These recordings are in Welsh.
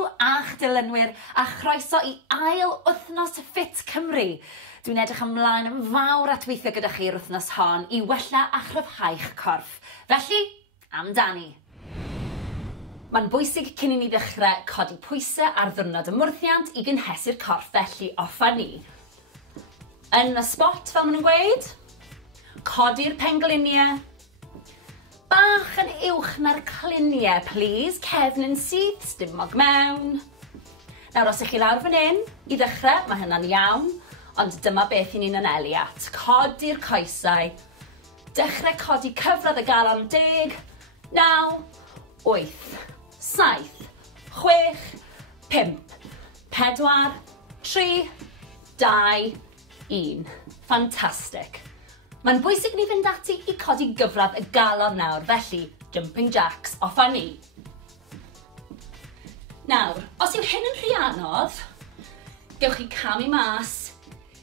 Heddiw a'ch dilynwyr a chroeso i ail wythnos Fit Cymru. Dwi'n edrych ymlaen yn fawr at weithio gyda chi'r wythnos hon i wella a chryfhau'ch corff. Felly, amdani. Mae'n bwysig cyn i ni ddechrau codi pwysau ar ddiwrnod y mwrthiant i gynhesu'r corff, felly offa ni. Yn y spot, fel maen nhw'n gweud, codi'r pengliniau. Bach yn uwch na'r cliniau, please. Cefn yn syth, stumog mewn. Nawr, os ych chi lawr fan hyn, i ddechrau, mae hynna'n iawn, ond dyma beth i ni'n anelu at. Codi'r coesau. Dechrau codi cyfradd y galon 10, 9, 8, 7, 6, 5, 4, 3, 2, 1. Fantastic. Mae'n bwysig ni fynd ati i codi gyfradd y galon nawr, felly jumping jacks offa ni. Nawr, os yw hyn yn rhy anodd, gewch chi camu mas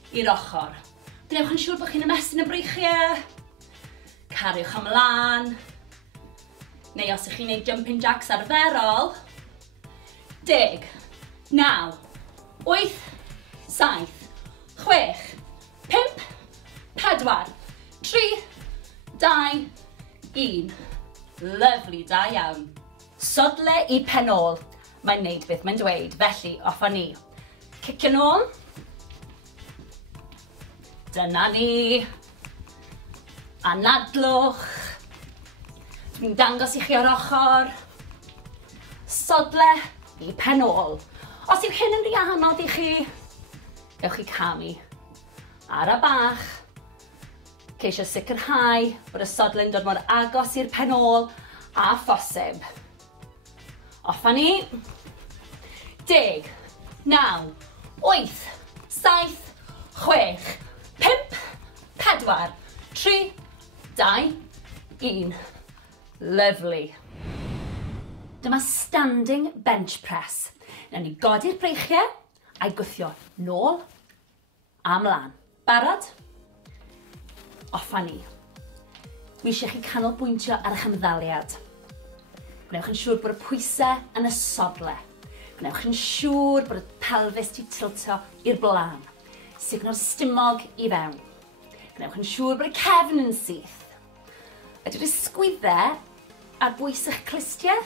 i'r ochr. Gwnewch yn siŵr bod chi'n ymestyn y breichiau, cariwch ymlaen, neu os ych chi'n gwneud jumping jacks arferol, 10, 9, 8, 7, 6, 5, 4, 3, 2, 1. Lyfli, da iawn. Sodle i pen ôl. Mae'n neud beth mae'n dweud, felly offa ni. Cicio nôl. Dyna ni. Anadlwch. Dwi'n dangos i chi o'r ochr. Sodle i pen ôl. Os yw hyn yn rhy anodd i chi, gewch chi camu ar y bach. Ceisio sicrhau bod y sodle'n dod mor agos i'r pen ôl a phosib. Offa ni. 10, 9, 8, 7, 6, 5, 4, 3, 2, 1. Lovely. Dyma standing bench press. Nawn ni godi'r breichiau a'i gwthio nôl a mlaen. Barod? Offa ni. Dwi eisiau chi canolbwyntio ar eich ymddaliad. Gwnewch yn siŵr bod y pwysau yn y sodle. Gwnewch yn siŵr bod y pelfis di tilto i'r blaen. Signo'r stumog i fewn. Gwnewch yn siŵr bod y cefn yn syth. Ydy'r ysgwyddau ar bwys eich clustiau.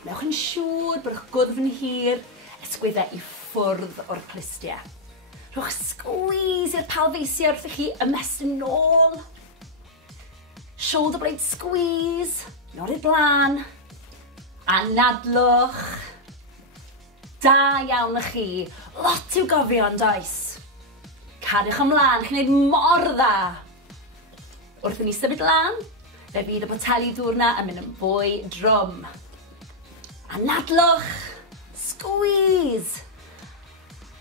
Gwnewch yn siŵr bod eich gwddf yn hir, ysgwyddau i ffwrdd o'r clustiau. Rhowch squeeze i'r palfeisiau wrth i chi ymestyn nôl. Shoulder blade squeeze. Nôl i'r blaen. Anadlwch. Da iawn i chi. Lot i'w gofio yn does. Cariwch ymlaen, chi'n gwneud mor dda. Wrth i ni symud lan, fe fydd y boteli dŵr na yn mynd yn fwy drwm. Anadlwch. Squeeze.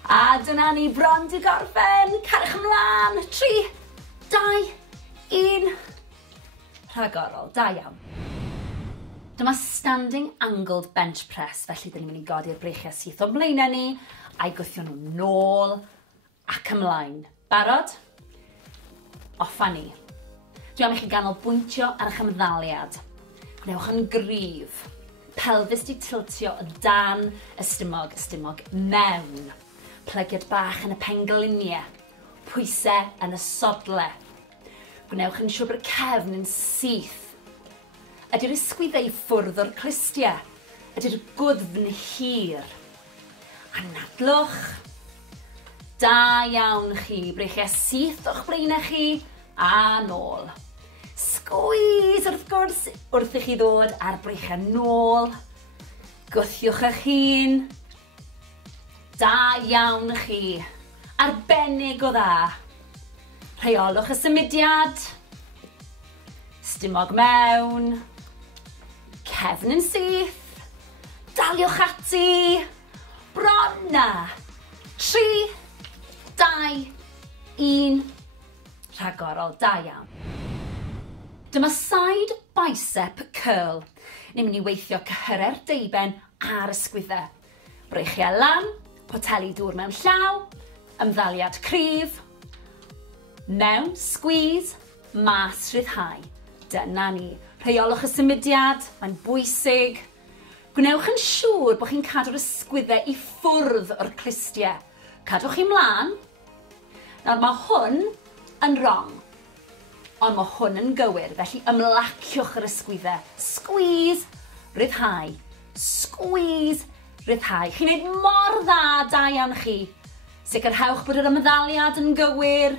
A dyna ni bron di gorffen. Cariwch ymlaen. 3, 2, 1. Rhagorol, da iawn. Dyma standing angled bench press, felly dyn ni'n mynd i godi'r breichiau syth o blaenau ni a'i gwthio nhw nôl ac ymlaen. Barod? Offa ni. Dwi am i chi ganolbwyntio ar eich ymddaliad. Gwnewch yn gryf. Pelfis di tiltio o dan y stumog mewn. Plygiad bach yn y pengliniau. Pwysau yn y sodle. Gwnewch yn siŵr bod y cefn yn syth. Ydy'r ysgwyddau i ffwrdd o'r clustiau. Ydy'r gwddf yn hir. Anadlwch. Da iawn chi. Breichiau syth o'ch blaenau chi a nôl. Squeeze wrth gwrs wrth i chi ddod ar breichiau nôl. Gwthiwch eich hun. Da iawn chi. Arbennig o dda. Rheolwch y symudiad. Stumog mewn. Cefn yn syth. Daliwch ati. Bron na. 3, 2, 1. Rhagorol, da iawn. Dyma side bicep curl. Ni'n mynd i weithio cyhyrer deiben ar ysgwyddau. Breichiau lan, poteli dŵr mewn llaw, ymddaliad cryf, mewn, squeeze, mas rhyddhau. Dyna ni. Rheolwch y symudiad, mae'n bwysig. Gwnewch yn siŵr bod chi'n cadw'r ysgwyddau i ffwrdd o'r clustiau. Cadwch chi mlaen. Nawr mae hwn yn wrong, ond mae hwn yn gywir, felly ymlaciwch yr ysgwyddau. Squeeze, ryddhau. Squeeze, ryddhau. Chi'n neud mor da iawn chi. Sicrhewch bod yr ymddaliad yn gywir.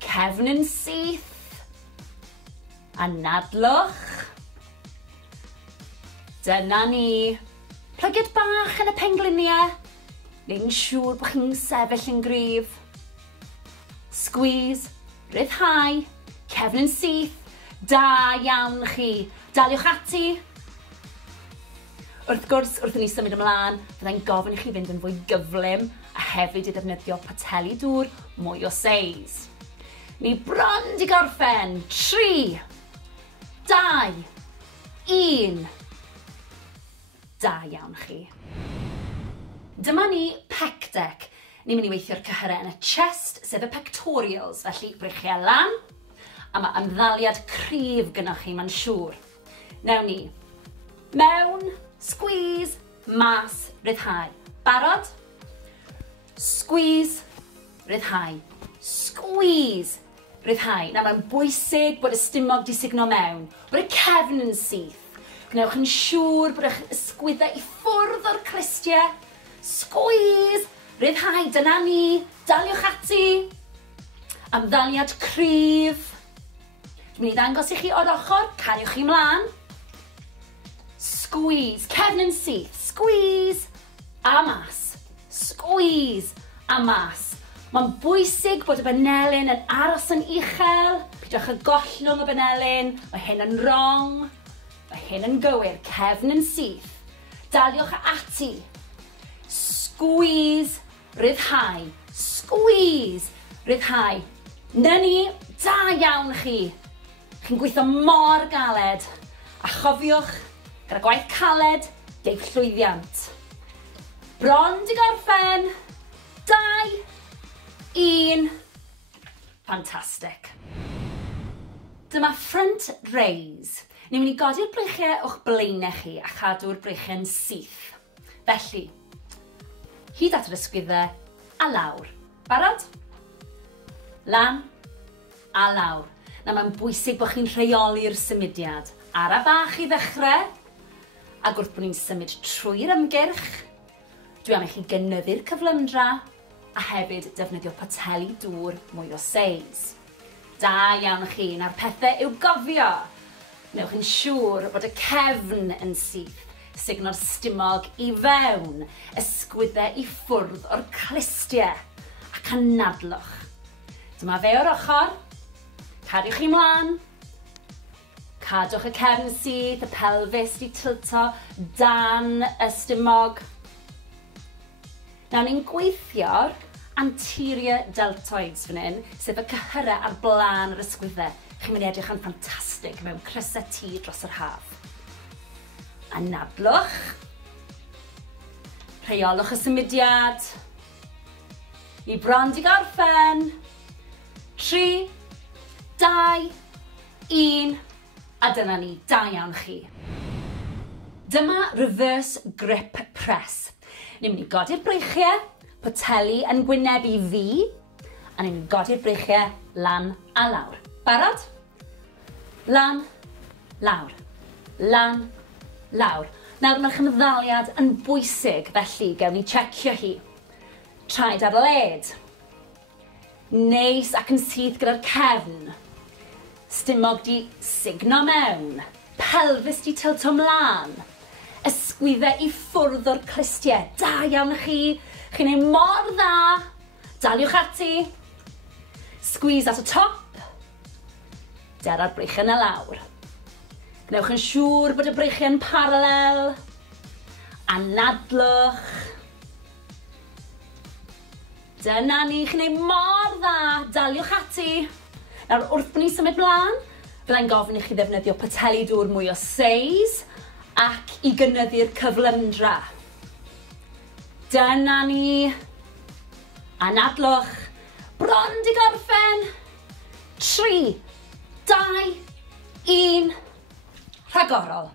Cefn yn syth. Anadlwch. Dyna ni. Plygiad bach yn y pengliniau. Neu'n siŵr bod chi'n sefyll yn gryf. Squeeze, ryddhau, cefn yn syth. Da iawn chi. Daliwch ati. Wrth gwrs, wrth i ni symud ymlaen, fyddai'n gofyn i chi fynd yn fwy gyflym a hefyd i ddefnyddio pateli dŵr mwy o seis. Ni bron di gorffen. 3, 2, 1. Da iawn chi. Dyma ni pec deck. Ni'n mynd i weithio'r cyhyrau yn y chest, sef y pectorials, felly breichiau lan, a mae ymddaliad cryf gynnwch chi, mae'n siŵr. Newn ni. Mewn, squeeze, mas, ryddhau. Barod? Squeeze, ryddhau. Squeeze, ryddhau. Nawr mae'n bwysig bod y stumog di sugno mewn, bod y cefn yn syth. Gwnewch yn siŵr bod eich ysgwyddau i ffwrdd o'r clustiau. Squeeze, ryddhau, dyna ni. Daliwch ati. Ymddaliad cryf. Dwi'n mynd i ddangos i chi o'r ochr, cariwch chi mlaen. Squeeze, cefn yn syth, squeeze, a mas, squeeze, a mas. Mae'n bwysig bod y benelyn yn aros yn uchel, pidwch y gollwng y benelyn, mae hyn yn wrong, mae hyn yn gywir, cefn yn syth. Daliwch ati, squeeze, ryddhau, squeeze, ryddhau. Na ni, da iawn chi. Chi'n gweithio mor galed, a chofiwch, gyda gwaith caled, deith llwyddiant. Bron di gorffen. 2, 1. Fantastic. Dyma front raise. Ni'n mynd i godi'r breichiau o'ch blaenau chi a chadw'r breichiau'n syth. Felly, hyd at yr ysgwyddau a lawr. Barod? Lan a lawr. Na mae'n bwysig bod chi'n rheoli'r symudiad. Ara bach i ddechrau, ac wrth bod ni'n symud trwy'r ymgyrch, dwi am i chi gynyddu'r cyflymdra a hefyd defnyddio pateli dŵr mwy o seis. Da iawn chi, na'r pethau i'w gofio. Newch yn siŵr bod y cefn yn syth, sugno'r stumog i fewn, ysgwyddau i ffwrdd o'r clustiau, ac anadlwch. Dyma fe o'r ochr, cadiwch chi mlaen. Cadwch y cefn syth, y pelfis di tilto dan y stumog. Nawr ni'n gweithio'r anterior deltoids fan hyn, sef y cyhyrau ar blaen yr ysgwyddau. Chi'n mynd i edrych yn ffantastig mewn crysau T dros yr haf. Anadlwch. Rheolwch y symudiad. Ni bron di gorffen. 3, 2, 1. A dyna ni, da iawn chi. Dyma reverse grip press. Ni'n mynd i godi'r breichiau, poteli yn gwynebu fi, a ni'n mynd i godi'r breichiau lan a lawr. Barod? Lan, lawr. Lan, lawr. Nawr mae'r ymddaliad yn bwysig, felly gewn ni checio hi. Traed ar led. Neis ac yn syth gyda'r cefn. Stumog di sugno mewn, pelfis di tilto mlaen, ysgwyddau i ffwrdd o'r clustiau. Da iawn chi, chi'n ei mor dda. Daliwch ati. Squeeze at y top. Dera'r breichiau yn y lawr. Gnewch yn siŵr bod y breichiau'n paralel. Anadlwch. Dyna ni, chi'n ei mor dda. Daliwch ati. Nawr, wrth bod ni'n symud mlaen, byddai'n gofyn i chi ddefnyddio pateli dŵr mwy o seis ac i gynyddu'r cyflymdra. Dyna ni. Anadlwch. Bron di gorffen. 3, 2, 1. 2, 1, rhagorol.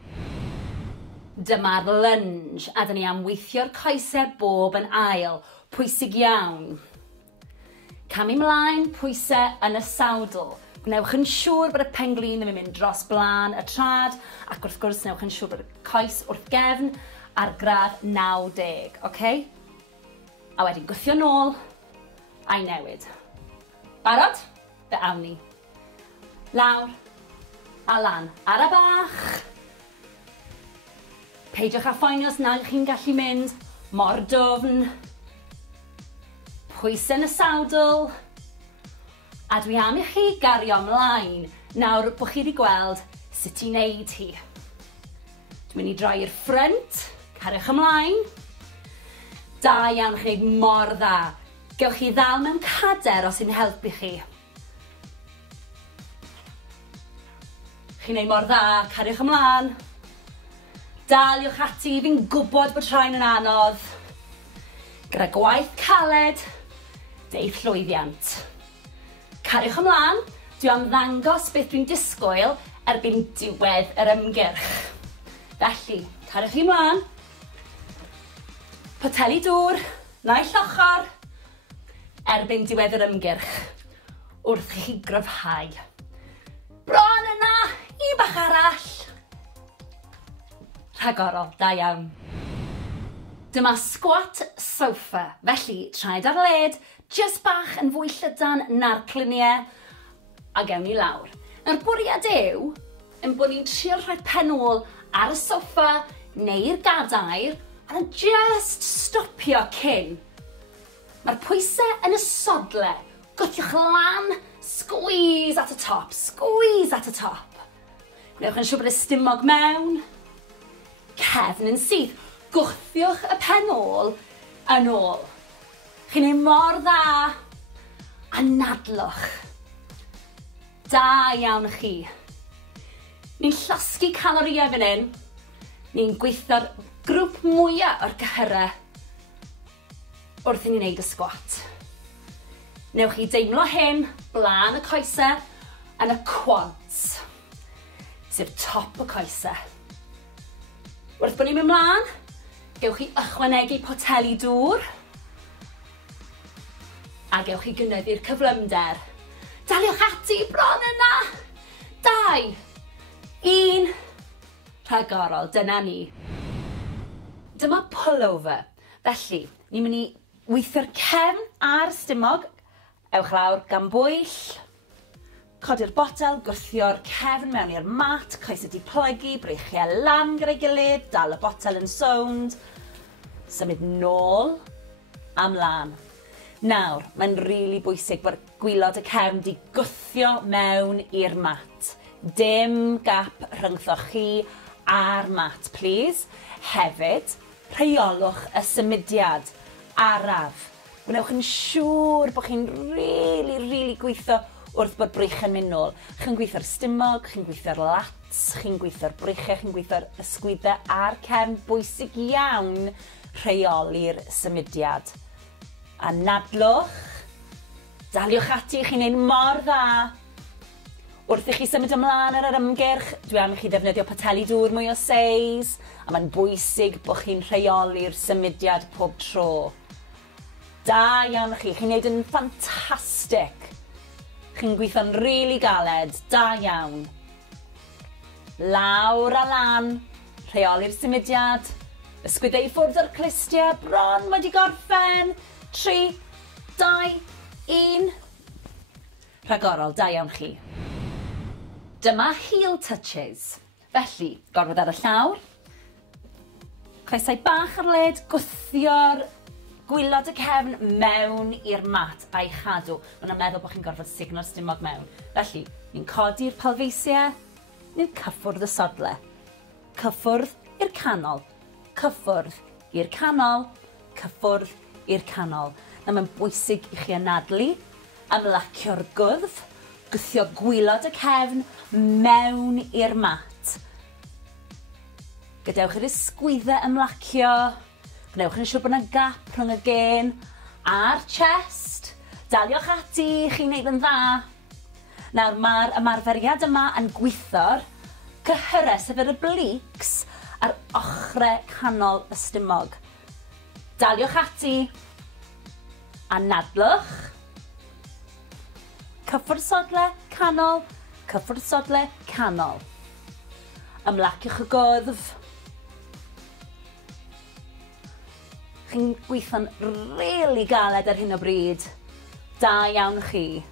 Dyma'r lunge, a dyn ni am weithio'r coesau bob yn ail. Pwysig iawn. Camu mlaen, pwysau yn y sawdl. Gnewch yn siŵr bod y penglin ddim yn mynd dros blaen y trad, ac wrth gwrs gnewch yn siŵr bod y coes wrth gefn ar gradd 90, okay? A wedyn gwthio nôl a'i newid. Barod? Fe awn ni. Lawr a lan ar y bach. Peidiwch â phoeni os nad chi'n gallu mynd mor dwfn. Pwysau yn y sawdl. A dwi am i chi gario ymlaen nawr bod chi wedi gweld sut i wneud hi. Dwi'n mynd i droi i'r ffrynt, cariwch ymlaen. Da iawn chi wneud mor dda. Gewch chi ddal mewn cader os sy'n helpu chi. Chi'n wneud mor dda, cariwch ymlaen. Daliwch ati, fi'n gwybod bod rhain yn anodd. Gyda gwaith caled, deith llwyddiant. Cariwch ymlaen, dwi am ddangos beth dwi'n disgwyl erbyn diwedd yr ymgyrch. Felly, cariwch chi ymlaen. Poteli dŵr, naill ochr, erbyn diwedd yr ymgyrch, wrth i chi gryfhau. Bron yna, un bach arall. Rhagorol, da iawn. Dyma squat sofa, felly traed ar led, jyst bach yn fwy llydan na'r cluniau, a gewn ni lawr. Nawr bwriad yw, yn bod ni'n trio rhoi pen ôl ar y soffa neu'r gadair, a just stopio cyn. Mae'r pwysau yn y sodle. Gwthiwch lan, squeeze at y top, squeeze at y top. Gnewch yn siŵr bod y stumog mewn. Cefn yn syth. Gwthiwch y pen ôl yn ôl. Chi'n ei mor dda a nadlwch. Da iawn chi. Ni'n llosgu calorïau fan hyn. Ni'n gweithio'r grŵp mwyaf o'r gyhyrau wrth i ni wneud y sgwat. Newch chi deimlo hyn, blaen y coesau, yn y quads, sef top y coesau. Wrth bod ni'n mynd mlaen, gewch chi ychwanegu poteli dŵr, a gewch chi gynyddu'r cyflymder. Daliwch ati, bron yna! 2, 1, rhagorol, dyna ni. Dyma pullover. Felly, ni'n mynd i weithio'r cefn a'r stumog. Ewch lawr gan bwyll. Codi'r botel, gwthio'r cefn mewn i'r mat, coesau di plygu, breichiau lan gyda'i gilydd, dal y botel yn sownd. Symud nôl a mlaen. Nawr, mae'n rili bwysig bod gwylod y cefn di gwthio mewn i'r mat. Dim gap rhyngthoch chi a'r mat, please. Hefyd, rheolwch y symudiad araf. Gwnewch yn siŵr bod chi'n rili gweithio wrth bod brych yn mynd nôl. Chi'n gweithio'r stumog, chi'n gweithio'r lats, chi'n gweithio'r breichiau, chi'n gweithio'r ysgwyddau a'r cefn. Bwysig iawn rheoli'r symudiad. A nadlwch, daliwch ati, chi'n ein mor dda. Wrth i chi symud ymlaen ar yr ymgyrch, dwi am i chi ddefnyddio poteli dŵr mwy o seis, a mae'n bwysig bod chi'n rheoli'r symudiad pob tro. Da iawn chi, chi'n neud yn ffantastig. Chi'n gweithio'n rili galed, da iawn. Lawr a lan, rheoli'r symudiad, ysgwyddau ffwrdd o'r clustiau, bron wedi gorffen. 3, 2, 1. Rhagorol, da iawn chi. Dyma heel touches. Felly, gorfod ar y llawr. Coesau bach ar led, gwthio'r gwylod y cefn mewn i'r mat a'i chadw. Mae'n meddwl bod chi'n gorfod signo'r stumog mewn. Felly, ni'n codi'r pelfeisiau, ni'n cyffwrdd y sodle. Cyffwrdd i'r canol. Cyffwrdd i'r canol. Cyffwrdd i'r canol. Na mae'n bwysig i chi anadlu, ymlacio'r gwddf, gwthio gwylod y cefn mewn i'r mat. Gadewch i'r ysgwyddau ymlacio. Gnewch yn siŵr bod yna gap rhwng y gen a'r chest. Daliwch ati, chi'n neud yn dda. Nawr, mae'r ymarferiad yma yn gweithio'r cyhyrau, sef yr obliques, ar ochrau canol y stumog. Daliwch ati, anadlwch, cyffwrdd sodle canol. Ymlaciwch y gwddf. Chi'n gweithio'n rili galed ar hyn o bryd. Da iawn chi.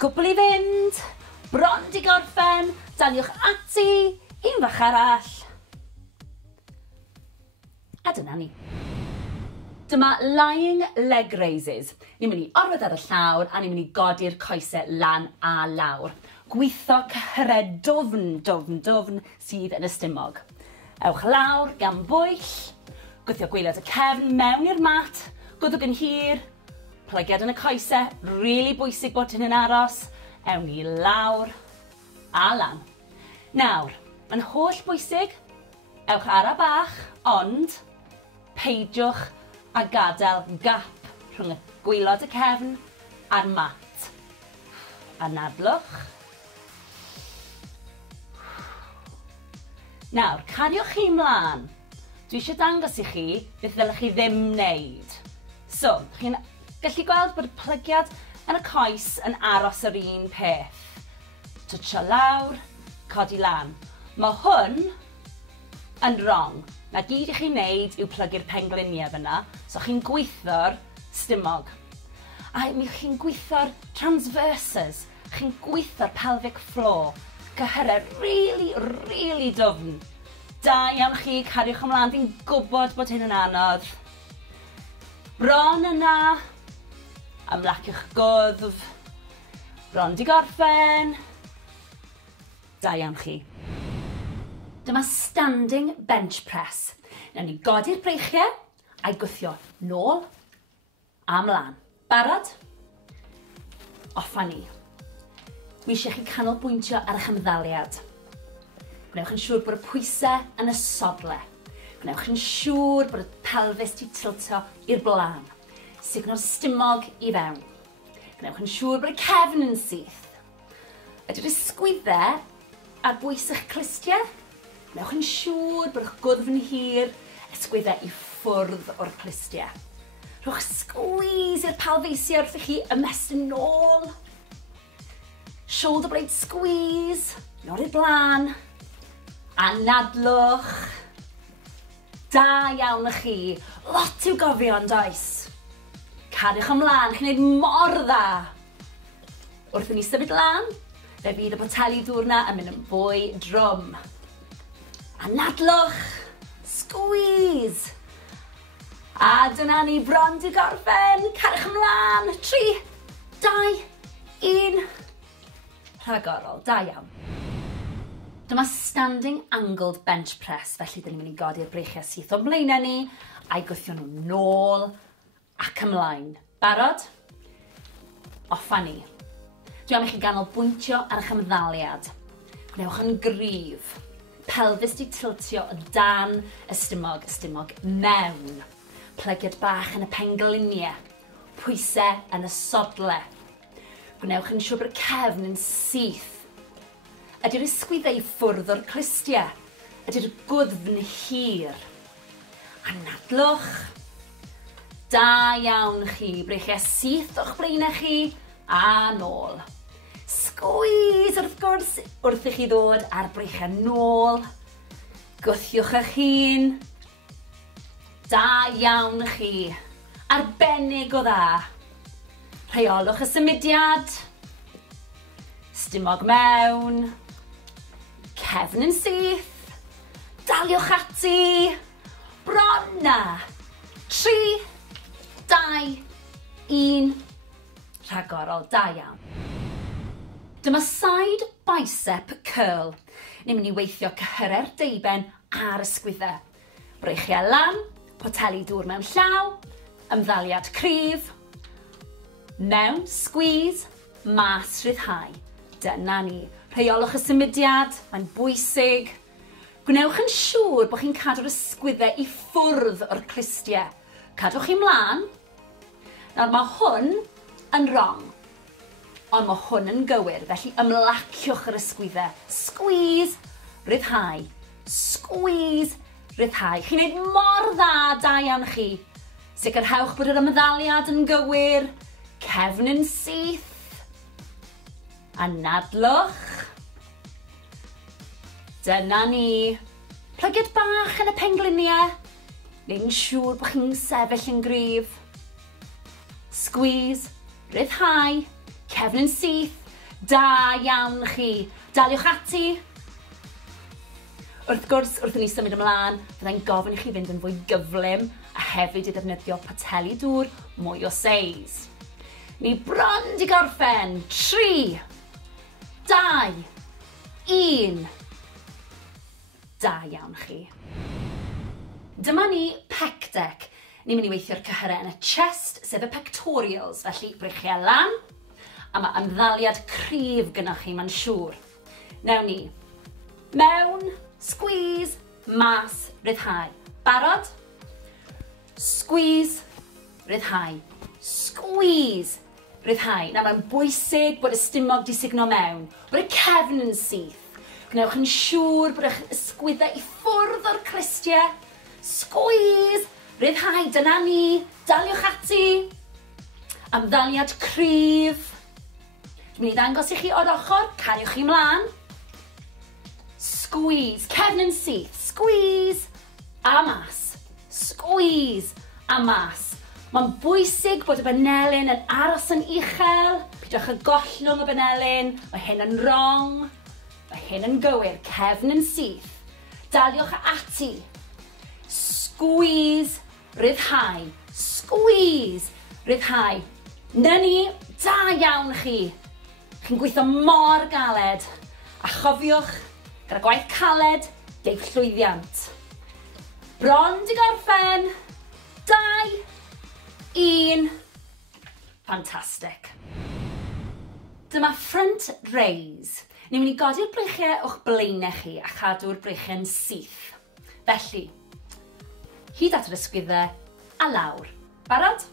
Cwbl i fynd, bron di gorffen, daliwch ati, un fach arall. A dyna ni. Dyma lying leg raises. Ni'n mynd i orwedd ar y llawr a ni'n mynd i godi'r coesau lan a lawr. Gweithio cyhyrau dwfn sydd yn y stumog. Ewch lawr gan bwyll, gwthio gwaelod y cefn mewn i'r mat, gwddwg yn hir, plygiad yn y coesau, rili bwysig bod hyn yn aros, ewn ni lawr a lan. Nawr, mae'n holl bwysig, ewch ara bach, ond peidiwch a gadael gap rhwng y gwaelod y cefn a'r mat. Anadlwch. Nawr, cariwch chi mlaen. Dwi eisiau dangos i chi beth ddylech chi ddim wneud. So, chi'n gallu gweld bod y plygiad yn y coes yn aros yr un peth. Twtsio lawr, codi lan. Mae hwn yn wrong. Na gyd i chi'n neud yw plygu'r pengliniau fyna, so chi'n gweithio'r stumog. A mi chi'n gweithio'r transverses, chi'n gweithio'r pelvic floor. Cyhyrau rili dwfn. Da iawn chi, cariwch ymlaen, fi'n gwybod bod hyn yn anodd. Bron yna, ymlaciwch gwddf, bron di gorffen. Da iawn chi. Dyma standing bench press. Nawn ni godi'r breichiau a'i gwthio nôl a mlaen. Barod? Offa ni. Dwi eisiau chi canolbwyntio ar eich ymddaliad. Gwnewch yn siŵr bod y pwysau yn y sodle. Gwnewch yn siŵr bod y pelfis di tiltio i'r blaen. Signo'r stumog i fewn. Gwnewch yn siŵr bod y cefn yn syth. Ydy'r ysgwyddau ar bwys eich clistiau. Gwnewch yn siŵr bod eich gwddf yn hir, ysgwyddau i ffwrdd o'r clistiau. Rhowch squeeze i'r pelfeisiau wrth i chi ymestyn nôl. Shoulder blade squeeze, nôl i'r blaen. Anadlwch. Da iawn y chi. Lot i'w gofio yn does. Cariwch ymlaen, chi'n gwneud mor dda. Wrth i ni symud lan, fe fydd y boteli dŵr na yn mynd yn fwy drwm. Anadlwch. Squeeze. A dyna ni bron di gorffen. Cariwch ymlaen. 3, 2, 1. Rhagorol, da iawn. Dyma standing angled bench press, felly dyn ni'n mynd i godi'r breichiau syth o blaenau ni, a'i gwthio nhw nôl ac ymlaen. Barod? Offa ni. Dwi am i chi ganolbwyntio ar eich ymddaliad. Gwnewch yn gryf. Pelfis di tiltio o dan y stumog mewn. Plygiad bach yn y pengliniau. Pwysau yn y sodle. Gwnewch yn siŵr bod y cefn yn syth. Ydy'r ysgwyddau i ffwrdd o'r clistiau. Ydy'r gwddf yn hir. Anadlwch. Da iawn chi. Breichiau syth o'ch blaenau chi a nôl. Squeeze wrth gwrs wrth i chi ddod ar breichiau nôl. Gwthiwch eich hun. Da iawn chi. Arbennig o dda. Rheolwch y symudiad. Stumog mewn. Cefn yn syth. Daliwch ati. Bron na. 3, 2, 1. Rhagorol, da iawn. Dyma side bicep curl. Ni'n mynd i weithio cyhyrau'r deiben a'r ysgwyddau. Breichiau lan, poteli dŵr mewn llaw, ymddaliad cryf, mewn, squeeze, mas rhyddhau. Dyna ni. Rheolwch y symudiad, mae'n bwysig. Gwnewch yn siŵr bod chi'n cadw'r ysgwyddau i ffwrdd o'r clistiau. Cadwch chi mlaen. Nawr mae hwn yn wrong, ond mae hwn yn gywir, felly ymlaciwch yr ysgwyddau. Squeeze, rhyddhau. squeeze, ryddhau. Chi'n neud mor dda, da iawn chi. Sicrhewch bod yr ymddaliad yn gywir, cefn yn syth, anadlwch. Dyna ni. Plyged bach yn y pengliniau, neu'n siŵr bod chi'n sefyll yn gryf. Squeeze, ryddhau, cefn yn syth, da iawn chi. Daliwch ati. Wrth gwrs, wrth i ni symud ymlaen, byddai'n gofyn i chi fynd yn fwy gyflym a hefyd i ddefnyddio pateli dŵr mwy o seis. Ni bron di gorffen. 3, 2, 1. Da iawn chi. Dyma ni pec deck. Ni'n mynd i weithio'r cyhyrau yn y chest, sef y pectorials, felly breichiau lan, a mae ymddaliad cryf gynnwch chi, mae'n siŵr. Newn ni. Mewn, squeeze, mas, ryddhau. Barod? Squeeze, ryddhau. Squeeze, ryddhau. Nawr mae'n bwysig bod y stumog di sugno mewn, bod y cefn yn syth. Gwnewch yn siŵr bod eich ysgwyddau i ffwrdd o'r clistiau. Squeeze, ryddhau, dyna ni. Daliwch ati. Ymddaliad cryf. Dwi'n mynd i ddangos i chi o'r ochr, cariwch chi mlaen. Squeeze, cefn yn syth. Squeeze, a mas. Squeeze, a mas. Mae'n bwysig bod y banelyn yn aros yn uchel. Pidwch y gollwng y banelyn. Mae hyn yn wrong. Mae hyn yn gywir. Cefn yn syth. Daliwch ati. Squeeze, ryddhau. Squeeze, ryddhau. Na ni, da iawn chi. Chi'n gweithio mor galed. A chofiwch, gyda gwaith caled, geith llwyddiant. Bron di gorffen. 2, 1. Fantastic. Dyma front raise. Ni'n mynd i godi'r breichiau o'ch blaenau chi a chadw'r breichiau'n syth. Felly, hyd at yr ysgwyddau a lawr. Barod?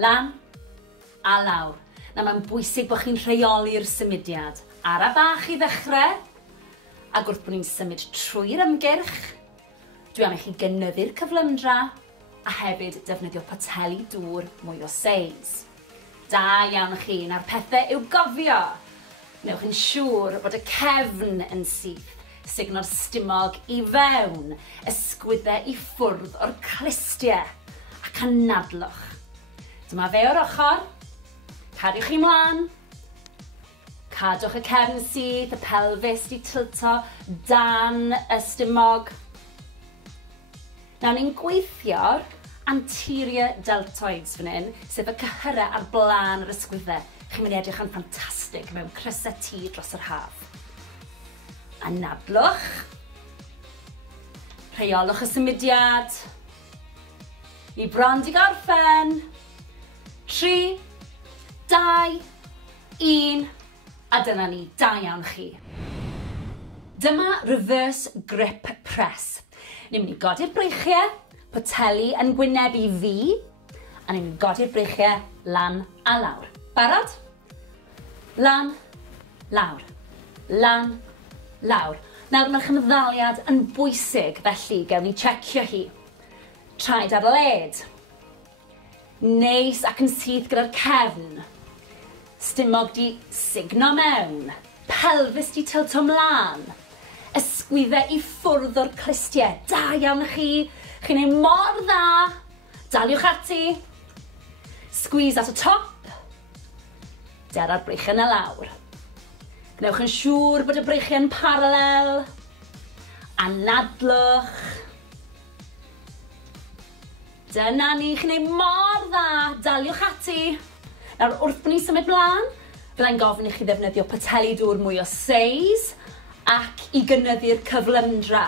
Lan a lawr. Na mae'n bwysig bod chi'n rheoli'r symudiad. Ara bach i ddechrau, ac wrth bod ni'n symud trwy'r ymgyrch, dwi am i chi gynyddu'r cyflymdra a hefyd defnyddio pateli dŵr mwy o seis. Da iawn chi, na'r pethau i'w gofio. Newch yn siŵr bod y cefn yn syth, sugno'r stumog i fewn, ysgwyddau i ffwrdd o'r clistiau ac anadlwch. Dyma fe o'r ochr. Cariwch chi mlaen. Cadwch y cefn syth, y pelfis di tilto dan y stumog. Nawr ni'n gweithio'r anterior deltoids fan hyn, sef y cyhyrau ar blaen yr ysgwyddau. Chi'n mynd i edrych yn ffantastig mewn crysau tŷ dros yr haf. Anadlwch. Rheolwch y symudiad. Ni bron di gorffen. 3, 2, 1. A dyna ni, da iawn chi. Dyma reverse grip press. Ni'n mynd i godi'r breichiau, poteli yn gwynebu fi, a ni'n mynd i godi'r breichiau lan a lawr. Barod? Lan, lawr. Lan, lawr. Nawr mae'ch ymddaliad yn bwysig, felly gewn ni checio hi. Traed ar led. Neis ac yn syth gyda'r cefn. Stumog di sugno mewn. Pelfis di tilto mlaen. Ysgwyddau i ffwrdd o'r clistiau. Da iawn chi. Chi'n ei mor dda. Daliwch ati. Squeeze at y top. Dera'r breichiau na lawr. Gnewch yn siŵr bod y breichiau'n paralel. Anadlwch. Dyna ni, chi'n ei mor dda. Daliwch ati. Nawr, wrth bod ni'n symud blaen, byddai'n gofyn i chi ddefnyddio pateli dŵr mwy o seis ac i gynyddu'r cyflymdra.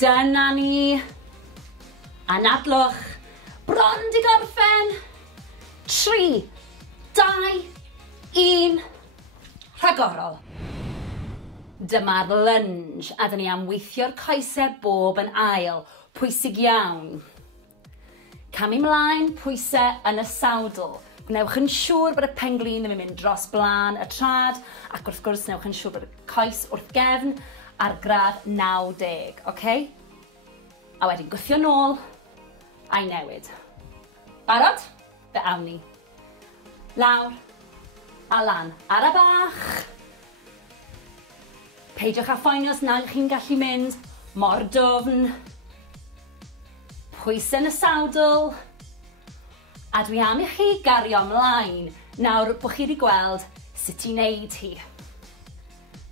Dyna ni. Anadlwch. Bron di gorffen. 3, 2, 1. Rhagorol. Dyma'r lunge, a dyn ni am weithio'r coesau bob yn ail. Pwysig iawn. Camu mlaen, pwysau yn y sawdl. Gnewch yn siŵr bod y penglin ddim yn mynd dros blaen y trad, ac wrth gwrs gnewch yn siŵr bod y coes wrth gefn ar gradd 90, oce? A wedyn gwthio nôl a'i newid. Barod? Fe awn ni. Lawr a lan ar y bach. Peidiwch â phoeni os nad chi'n gallu mynd mor dwfn. Pwysau yn y sawdl. A dwi am i chi gario ymlaen nawr bod chi wedi gweld sut i wneud hi.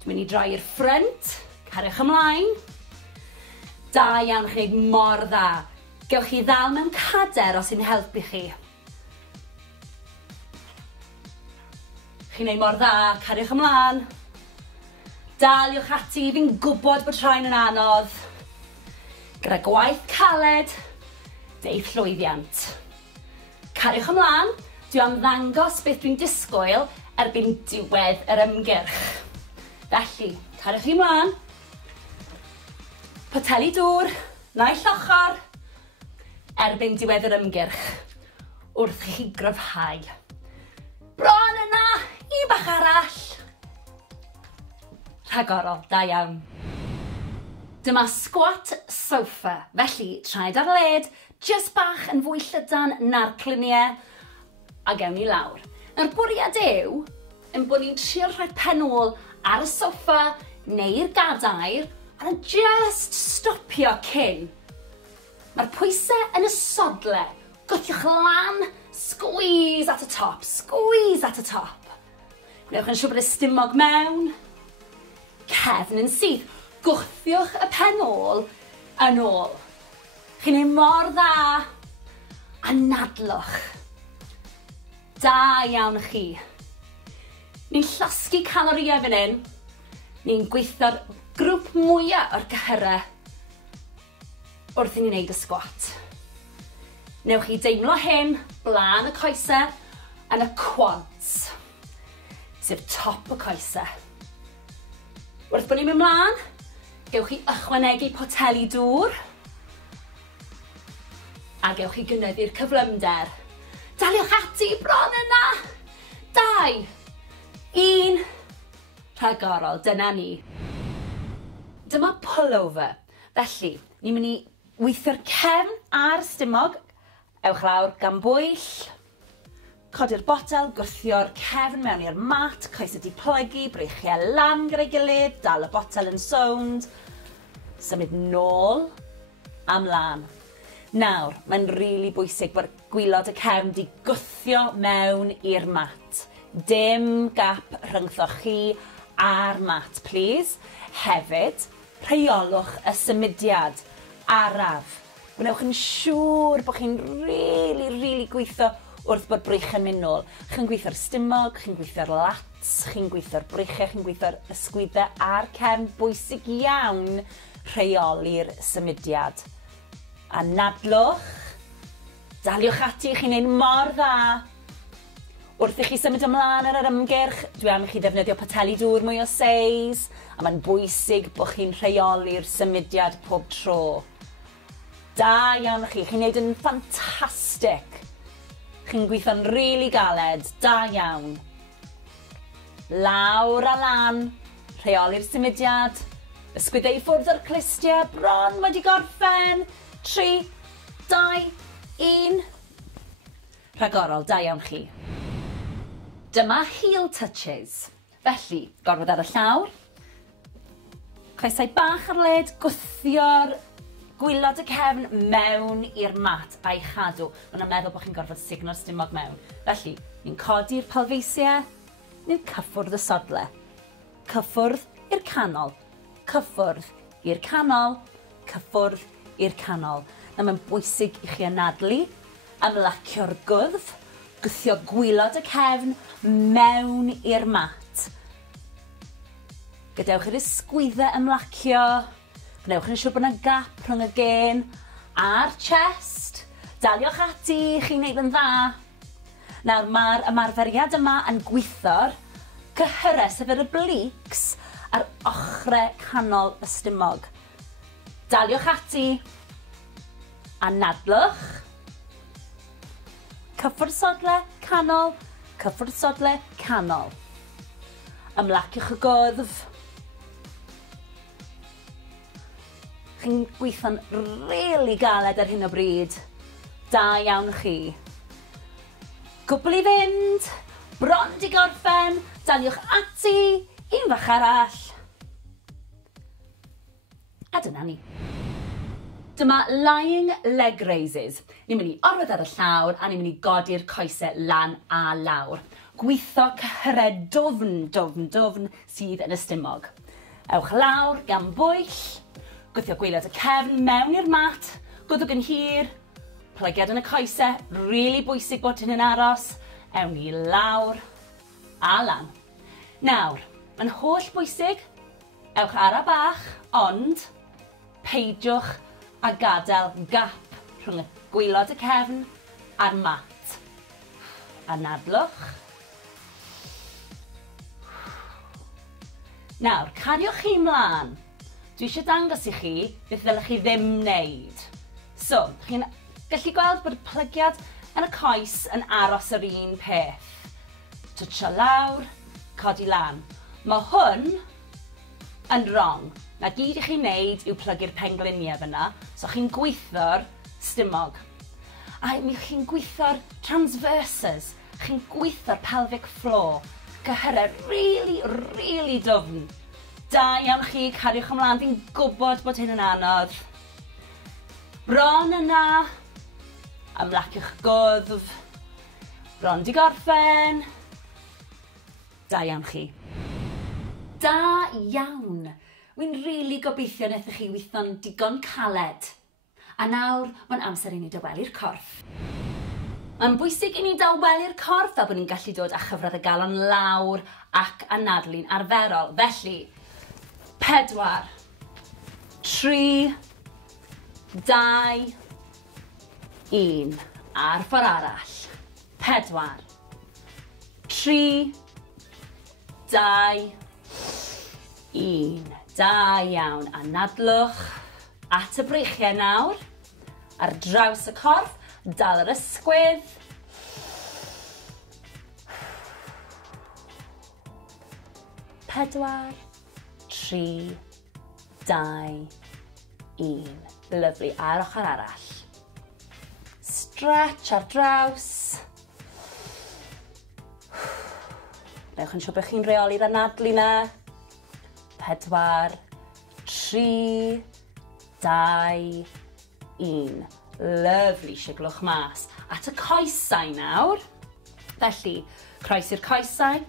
Dwi'n mynd i droi i'r ffrynt, cariwch ymlaen. Da iawn chi wneud mor dda. Gewch chi ddal mewn cader os sy'n helpu chi. Chi'n wneud mor dda, cariwch ymlaen. Daliwch ati, fi'n gwybod bod rhain yn anodd. Gyda gwaith caled, deuth llwyddiant. Cariwch ymlaen, dwi am ddangos beth dwi'n disgwyl erbyn diwedd yr ymgyrch. Felly, cariwch chi ymlaen. Poteli dŵr, naill ochr, erbyn diwedd yr ymgyrch, wrth i chi gryfhau. Bron yna, un bach arall. Rhagorol, da iawn. Dyma squat sofa, felly traed ar led, jyst bach yn fwy llydan na'r cluniau, a gewn ni lawr. Nawr bwriad yw, yn bod ni'n trio rhoi penôl ar y soffa neu'r gadair, a just stopio cyn. Mae'r pwysau yn y sodle. Gwthiwch lan, squeeze at y top, squeeze at y top. Gwnewch yn siŵr bod y stumog mewn. Cefn yn syth. Gwthiwch y penôl yn ôl. Chi'n ei mor dda. A nadlwch. Da iawn chi. Ni'n llosgu calorïau fan hyn. Ni'n gweithio'r grŵp mwyaf o'r gyhyrau wrth i ni wneud y sgwat. Newch chi deimlo hyn blaen y coesau yn y quads, sef top y coesau. Wrth bod ni'n mynd mlaen, gewch chi ychwanegu poteli dŵr a gewch chi gynyddu'r cyflymder. Daliwch ati bron yna. 2, 1, rhagorol, dyna ni. Dyma pullover. Felly, ni'n mynd i weithio'r cefn a'r stumog. Ewch lawr gan bwyll. Codi'r botel, gwthio'r cefn mewn i'r mat, coesau di plygu, breichiau lan gyda'i gilydd, dal y botel yn sownd. Symud nôl a mlaen. Nawr, mae'n rili bwysig bod gwylod y cefn di gwthio mewn i'r mat. Dim gap rhyngthoch chi a'r mat, please. Hefyd, rheolwch y symudiad araf. Gwnewch yn siŵr bod chi'n rili gweithio wrth bod breichiau'n mynd nôl. Chi'n gweithio'r stumog, chi'n gweithio'r lats, chi'n gweithio'r breichiau, chi'n gweithio'r ysgwyddau a'r cefn. Bwysig iawn rheoli'r symudiad. A nadlwch, daliwch ati, chi'n ein mor dda. Wrth i chi symud ymlaen ar yr ymgyrch, dwi am i chi ddefnyddio poteli dŵr mwy o seis, a mae'n bwysig bod chi'n rheoli'r symudiad pob tro. Da iawn chi, chi'n neud yn ffantastig. Chi'n gweithio'n rili galed, da iawn. Lawr a lan, rheoli'r symudiad, ysgwyddau ffwrdd o'r clustiau, bron wedi gorffen. 3, 2, 1. Rhagorol, da iawn chi. Dyma heel touches. Felly, gorfod ar y llawr. Coesau bach ar led, gwthio'r gwylod y cefn mewn i'r mat a'i chadw. Mae'n meddwl bod chi'n gorfod signo'r stumog mewn. Felly, ni'n codi'r palfeisiau, ni'n cyffwrdd y sodle. Cyffwrdd i'r canol. Cyffwrdd i'r canol. Cyffwrdd i'r canol. Na mae'n bwysig i chi anadlu, ymlacio'r gwddf, gwthio gwylod y cefn mewn i'r mat. Gadewch i'r ysgwyddau ymlacio. Gwnewch yn siŵr bod yna gap rhwng y gen a'r chest. Daliwch ati, chi'n neud yn dda. Nawr, mae'r ymarferiad yma yn gweithio'r cyhyrau, sef yr obliques, ar ochrau canol y stumog. Daliwch ati, a nadlwch. Cyffwrdd sodle, canol, cyffwrdd sodle, canol. Ymlaciwch y gwddf. Chi'n gweithio'n rili galed ar hyn o bryd. Da iawn chi. Cwbl i fynd, bron di gorffen, daliwch ati, un fach arall. A dyna ni. Dyma lying leg raises. Ni'n mynd i orwedd ar y llawr a ni'n mynd i godi'r coesau lan a lawr. Gweithio cyhyred dwfn sydd yn y stumog. Ewch lawr gan bwyll, gwthio gwaelod y cefn mewn i'r mat, gwddwg yn hir, plygiad yn y coesau, rili bwysig bod hyn yn aros, ewn ni lawr a lan. Nawr, mae'n holl bwysig, ewch ara bach, ond peidiwch a gadael gap rhwng y gwaelod y cefn a'r mat. Anadlwch. Nawr, cariwch chi mlaen. Dwi eisiau dangos i chi beth ddylech chi ddim wneud. So, chi'n gallu gweld bod y plygiad yn y coes yn aros yr un peth. Twtsio lawr, codi lan. Mae hwn yn wrong. Na gyd i chi'n neud yw plygu'r pengliniau fyna, so chi'n gweithio'r stumog. A mi chi'n gweithio'r transverses, chi'n gweithio'r pelvic floor. Cyhyred rili dwfn. Da iawn chi, cariwch ymlaen, fi'n gwybod bod hyn yn anodd. Bron yna, ymlaciwch gwddf. Bron di gorffen. Da iawn chi. Da iawn. Wy'n rili gobeithio wnaethoch chi weithio'n digon caled. A nawr, mae'n amser i ni dawelu'r corff. Mae'n bwysig i ni dawelu'r corff fel bod ni'n gallu dod â chyfradd y galon lawr ac anadlu'n arferol. Felly, 4, 3, 2, 1. Ar ffordd arall. 4, 3, 2, 1. Da iawn, anadlwch at y breichiau nawr, ar draws y corff, dal yr ysgwydd. 4, 3, 2, 1. Lyfli, ar ochr arall. Stretch ar draws. Newch yn siŵr bod chi'n reoli'r anadlu na. 4, 3, 2, 1. Lyfli, siglwch mas. At y coesau nawr. Felly, croes i'r coesau,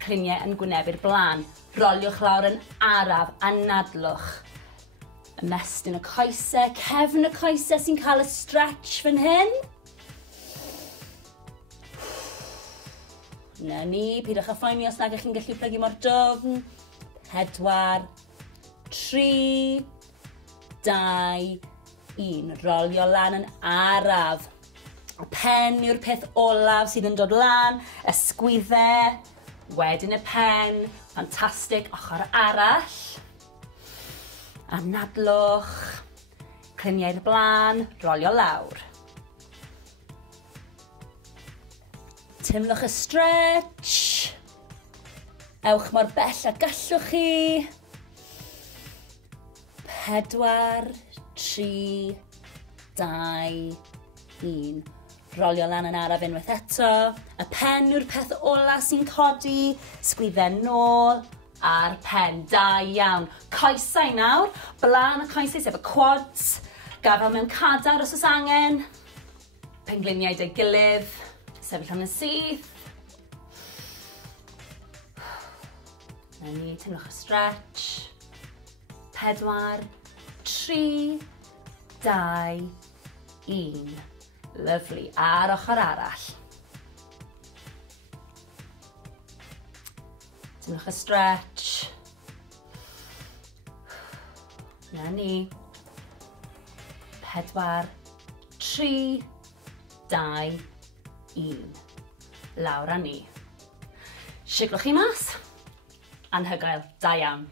cliniau yn gwynebu'r blaen. Roliwch lawr yn araf, anadlwch. Ymestyn y coesau, cefn y coesau sy'n cael y stretch fan hyn. Na ni, pidwch â phoeni os nag ych chi'n gallu plygu mor dwfn. 4, 3, 2, 1. Rolio lan yn araf. Y pen yw'r peth olaf sydd yn dod lan. Ysgwyddau. Wedyn y pen. Ffantastig. Ochr arall. Anadlwch. Cliniau i'r blaen. Rolio lawr. Timlwch y stretch. Ewch mor bell a gallwch chi. 4, 3, 2, 1. Rolio lan yn araf unwaith eto. Y pen yw'r peth ola sy'n codi. Sgwyddau nôl a'r pen. Da iawn. Coesau nawr. Blaen y coesau sef y quads. Gafel mewn cadar os oes angen. Pengliniau dy gilydd. Sefyll yn y syth. Na ni, timlwch y stretch. 4, 3, 2, 1. Lyfli. Ar ochr arall. Timlwch y stretch. Na ni. 4, 3, 2, 1. Lawr â ni. Siglwch chi mas. Anhygoel, da iawn.